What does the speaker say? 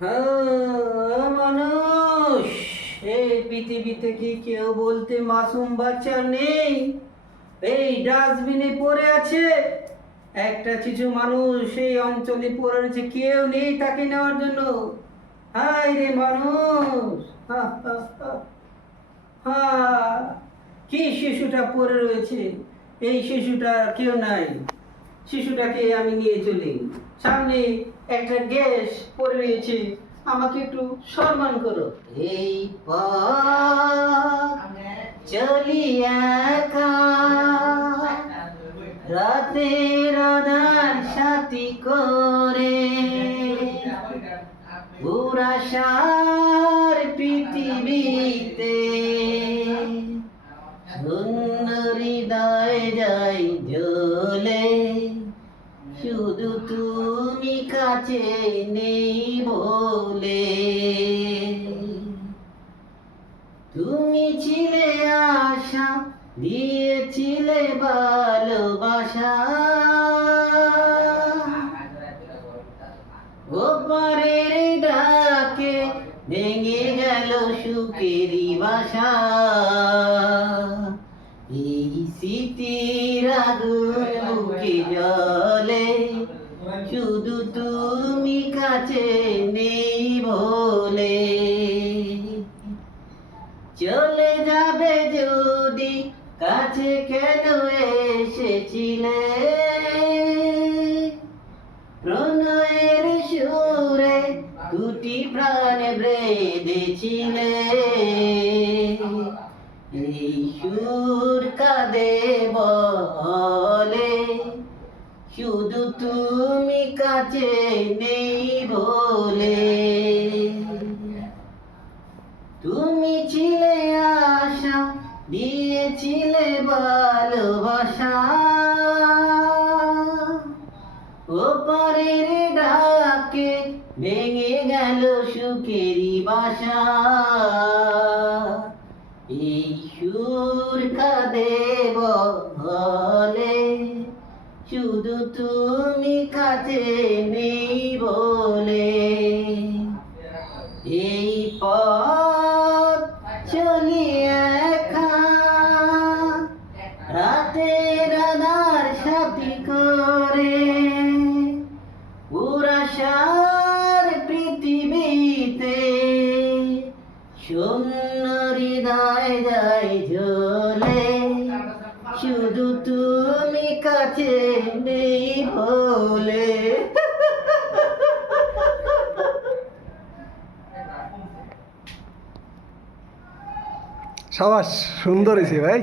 হ্যাঁ, মানুষ, এই পৃথিবীতে কি কেউ বলতে মাসুম বাচ্চা নেই? এই ডাস্টবিনে পড়ে আছে একটা শিশু মানুষ, এই অঞ্চলে পড়ে রয়েছে, কেউ নেই তাকে নেওয়ার জন্য। হায় রে মানুষ, হা, হা, হা, হা। কি শিশুটা পড়ে রয়েছে, এই শিশুটা কেউ নাই, শিশুটাকে আমি নিয়ে চলি। সামনে একটা গ্যাস পড়ে রয়েছে, আমাকে একটু সম্মান করো। এই পথ চলি একা, রাতের আধার সাথী করে, পুরাশার পৃথিবীতে শূন্য হৃদয় যাই জ্বলে, শুধু তুমি কাছে নেই বলে। তুমি ছিলে আশা, দিয়েছিলে ভালোবাসা, ওপারের ডাকে ভেঙে গেল সুখেরই বাসা। এই স্মৃতির আগুন বুকে জ্বলে, শুধু তুমি কাছে নেই বলে। চলে যাবে যদি, কাছে কেন এসেছিলে? প্রণয়ের সুরে দুটি প্রাণ বেঁধেছিলে, এই সুর কাঁদে বলে, শুধু তুমি কাছে নেই বলে। তুমি ছিলে আশা, দিয়েছিলে ভালোবাসা, ওপারের ডাকে ভেঙে গেল সুখেরই বাসা। এই সুর কাঁদে বলে, শুধু তুমি কাছে নেই বলে। এই পথ চলি একা, রাতের আধার সাথী করে, পুরাশার পৃথিবীতে শূন্য হৃদয় যাই জ্বলে, শুধু তুমি কাছে নেই বলে। সাবাস, সুন্দর হয়েছে ভাই।